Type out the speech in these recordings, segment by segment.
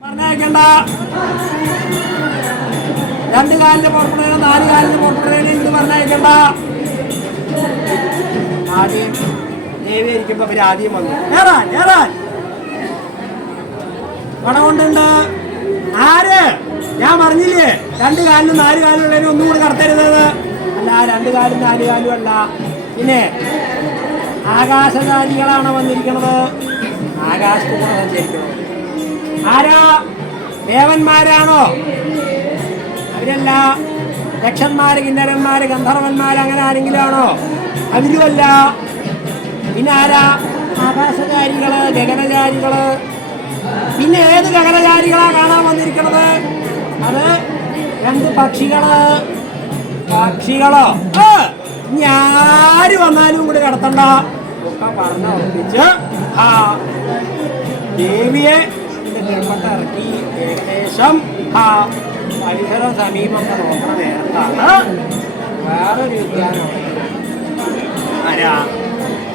പറഞ്ഞേക്കണ്ട രണ്ട് കാലിന് പുറപ്പെടുകയോ നാല് കാലിന് പുറപ്പെടുകയോ ഇത് പറഞ്ഞേക്കണ്ട ആദ്യം ദേവി അവർ ആദ്യം വന്നു. ഏറാൻ ഏറാൻ. പടമുണ്ടുണ്ട്. ആര്? ഞാൻ പറഞ്ഞില്ലേ രണ്ട് കാലിനും നാല് കാലും ഉള്ളതിന് ഒന്നും കൂടി കടത്തരുത് അല്ല രണ്ട് കാലും നാല് കാലും അല്ല. പിന്നെ ആകാശകാരികളാണ് വന്നിരിക്കുന്നത്. ആകാശത്ത് കൂടെ സഞ്ചരിക്കുന്നത് ആരാ? ദേവന്മാരാണോ? അവരല്ല. ദക്ഷന്മാര് കിന്നരന്മാര് ഗന്ധർവന്മാര് അങ്ങനെ ആരെങ്കിലും ആണോ? അവരുമല്ല പിന്നെ ആരാ? ആകാശചാരികൾ ഗഗനചാരികൾ. പിന്നെ ഏത് ഗഗനചാരികളാ കാണാൻ വന്നിരിക്കുന്നത്? അത് രണ്ട് പക്ഷികൾ. പക്ഷികളോ? ആര് വന്നാലും കൂടി നടത്തണ്ട. ഒക്കെ പറഞ്ഞ ഉറപ്പിച്ച് ആ ദേവിയെ ഇറക്കി ഏകദേശം ആ പരിസര സമീപം നോക്കുന്ന നേരത്താണ് വേറൊരു ഉദ്യാനം. ആരാ?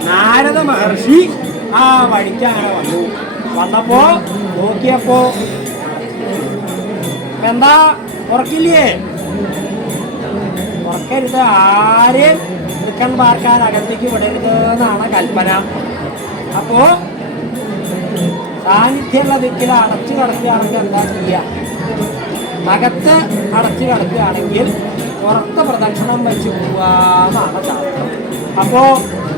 നാരദ മഹർഷി ആ വഴിക്കാണ് വന്നു. വന്നപ്പോ നോക്കിയപ്പോ എന്താ? ഉറക്കില്ലേ? ഉറക്കരുത്. ആരെയും നിൽക്കാൻ പാർക്കാൻ അകത്തേക്ക് വിടരുത് എന്നാണ് കൽപ്പന. അപ്പോ സാന്നിധ്യമുള്ള ദിക്കിൽ അടച്ചു കിടക്കുകയാണെങ്കിൽ എന്താ ചെയ്യുക? അകത്ത് അടച്ചു കിടക്കുകയാണെങ്കിൽ പുറത്ത് പ്രദക്ഷിണം വെച്ച് പോവാന്നാണ് ശാസ്ത്രം അപ്പോ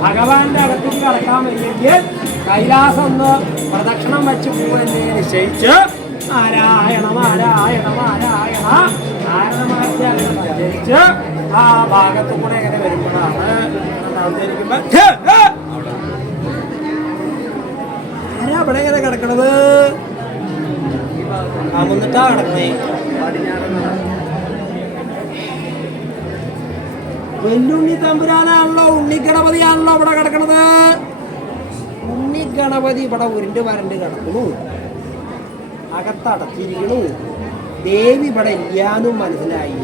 ഭഗവാന്റെ അടുത്തേക്ക് കടക്കാൻ വയ്യെങ്കിൽ കൈലാസം ഒന്ന് പ്രദക്ഷിണം വെച്ച് പോവെന്ന് നിശ്ചയിച്ച് നാരായണ നാരായണ നാരായണ. നാരായണ മഹർഷി അങ്ങനെ സഞ്ചരിച്ച് ആ ഭാഗത്തു കൂടെ എങ്ങനെ വരുമ്പോഴാണ് അവതരിക്കുമ്പോ ഏ! ആരാ അവിടെ ഇങ്ങനെ കിടക്കണത്? അമുന്നിട്ടാ കിടക്കണേ. വെല്ലുണ്ണി തമ്പുരാനാണല്ലോ ഉണ്ണിഗണപതിയാണല്ലോ ഇവിടെ കിടക്കണത്. ഉണ്ണിഗണപതി ഇവിടെ ഉരുണ്ട് വരണ്ട് കിടക്കണു. അകത്തടച്ചിരിക്കണു. ദേവി ഇവിടെ ഇല്ലാന്നും മനസ്സിലായി.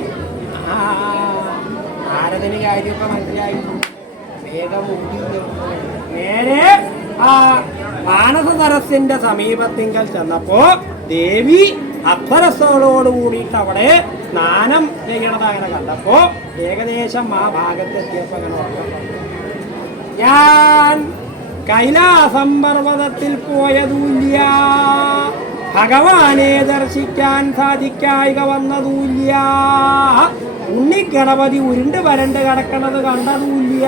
ആരതിന് കാര്യമൊക്കെ മനസ്സിലായി. വേഗം. നേരെ. ആ. മാനസതരസിന്റെ സമീപത്തിങ്കൽ ചെന്നപ്പോ ദേവി അപ്സരസോടോട് കൂടിയിട്ട് അവിടെ സ്നാനം ചെയ്യണത് അങ്ങനെ കണ്ടപ്പോ ഏകദേശം ആ ഭാഗത്തെത്തിയപ്പോ അങ്ങനെ. ഞാൻ കൈലാസം പർവതത്തിൽ പോയതൂല്യ. ഭഗവാനെ ദർശിക്കാൻ സാധിക്കായിക വന്നതൂല്യ. ഉണ്ണിഗണപതി ഉരുണ്ട് വരണ്ട് കിടക്കണത് കണ്ടതുമില്ല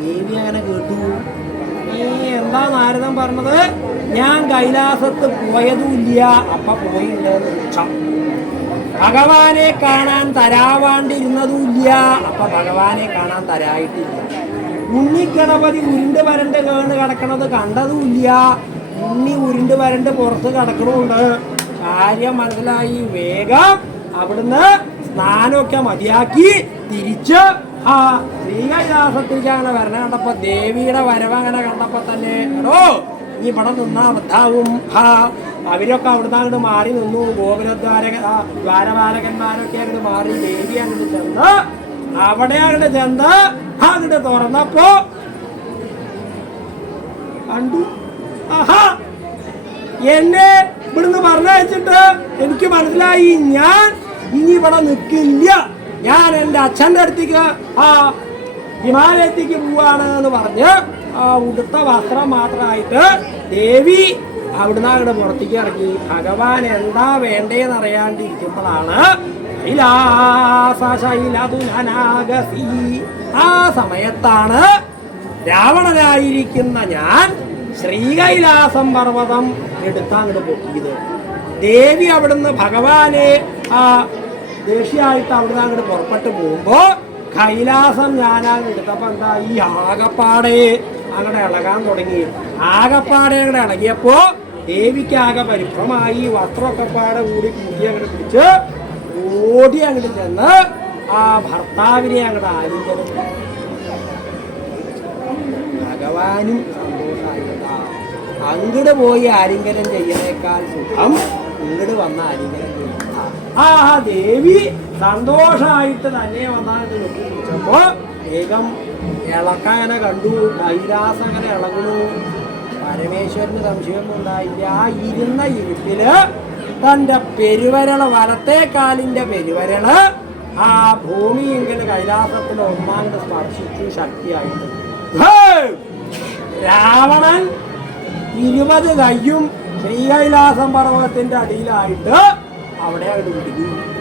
ദേവി അങ്ങനെ കേട്ടു. ഏ എന്താ നാരദൻ പറഞ്ഞത്? ഞാൻ കൈലാസത്ത് പോയതുമില്ല. അപ്പ പോയിട്ടുണ്ട് ഭഗവാനെ കാണാൻ തരാവാണ്ടിരുന്നതുമില്ല. അപ്പൊ ഭഗവാനെ കാണാൻ തരായിട്ടില്ല. ഉണ്ണിഗണപതി ഉരുണ്ട് വരണ്ട് കേണ് കിടക്കണത് കണ്ടതുമില്ല. ഉണ്ണി ഉരുണ്ട് വരണ്ട് പുറത്ത് കിടക്കണമുണ്ട് കാര്യം മനസ്സിലായി. വേഗം അവിടുന്ന് സ്നാനമൊക്കെ മതിയാക്കി തിരിച്ച് ആ ശ്രീകൈലാസത്തിലേക്ക് അങ്ങനെ വരണ. കണ്ടപ്പോ ദേവിയുടെ വരവ് അങ്ങനെ കണ്ടപ്പോ തന്നെ ഓ നീ ഇവിടെ നിന്നാ വൃദ്ധാവും ആ അവരൊക്കെ അവിടുന്ന് അങ്ങോട്ട് മാറി നിന്നു. ഗോപുരദ്വാരക ദ്വാരപാലകന്മാരൊക്കെ അങ്ങോട്ട് മാറി ദേവി അങ്ങോട്ട് ചെന്ന് അവിടെ അങ്ങോട്ട് ചെന്ന് അങ്ങോട്ട് തുറന്നപ്പോ കണ്ടു. ആഹാ എന്നെ ഇവിടുന്ന് പറഞ്ഞയച്ചിട്ട് എനിക്ക് മനസ്സിലായി. ഞാൻ ഇനി ഇവിടെ നിൽക്കില്ല ഞാൻ എന്റെ അച്ഛന്റെ അടുത്തേക്ക് ആ ഹിമാലയത്തേക്ക് പോവാണ് എന്ന് പറഞ്ഞ് ആ ഉടുത്ത വസ്ത്രം മാത്രമായിട്ട് ദേവി അവിടുന്ന് അങ്ങോട്ട് പുറത്തേക്ക് ഇറങ്ങി ഭഗവാൻ എന്താ വേണ്ടേന്ന് അറിയാണ്ടിരിക്കുമ്പോഴാണ്. ആ സമയത്താണ് രാവണനായിരിക്കുന്ന ഞാൻ ശ്രീകൈലാസം പർവതം എടുത്തങ്ങോട്ട് പൊക്കിയത് ദേവി അവിടുന്ന് ഭഗവാനെ ആ ദേഷ്യായിട്ട് അവിടുന്ന് അങ്ങോട്ട് പുറപ്പെട്ട് പോകുമ്പോ കൈലാസം ഞാനാണ് അങ്ങ് എടുത്തപ്പോ എന്താ ഈ ആകപ്പാടെ അങ്ങടെ ഇളകാൻ തുടങ്ങി. ആകപ്പാടെ അങ്ങോട്ട് ഇളകിയപ്പോ ദേവിക്ക് ആകെ പരിഭ്രമായി വസ്ത്രമൊക്കെ പാടെ കൂടി കൂടി അങ്ങോട്ട് പിടിച്ച് ഓടി അങ്ങോട്ട് ചെന്ന് ആ ഭർത്താവിനെ അങ്ങോട്ട് ആലിംഗനം ഭഗവാനും സന്തോഷമായിട്ടാ അങ്ങട് പോയി ആലിംഗനം ചെയ്യുന്നേക്കാൾ സുഖം ഇങ്ങോട്ട് വന്ന ആലിംഗനം ചെയ്യുന്ന ആ ദേവി സന്തോഷമായിട്ട് തന്നെ നോക്കിച്ചപ്പോ വേഗം ഇളക്കങ്ങനെ കണ്ടു കൈലാസം അങ്ങനെ ഇളകണു പരമേശ്വരന് സംശയമൊന്നും ഉണ്ടായില്ല. ആ ഇരുന്ന ഇരുപ്പിൽ തന്റെ പെരുവരൾ വലത്തെ കാലിന്റെ പെരുവരൾ ആ ഭൂമി ഇങ്ങനെ കൈലാസത്തിലെ ഒന്നാണ്ട് സ്പർശിച്ചു ശക്തിയായിട്ട്! രാവണൻ ഇരുപത് കയ്യും ശ്രീകൈലാസം പർവതത്തിന്റെ അടിയിലായിട്ട് അവിടെ അങ്ങോട്ട് വിടുന്നു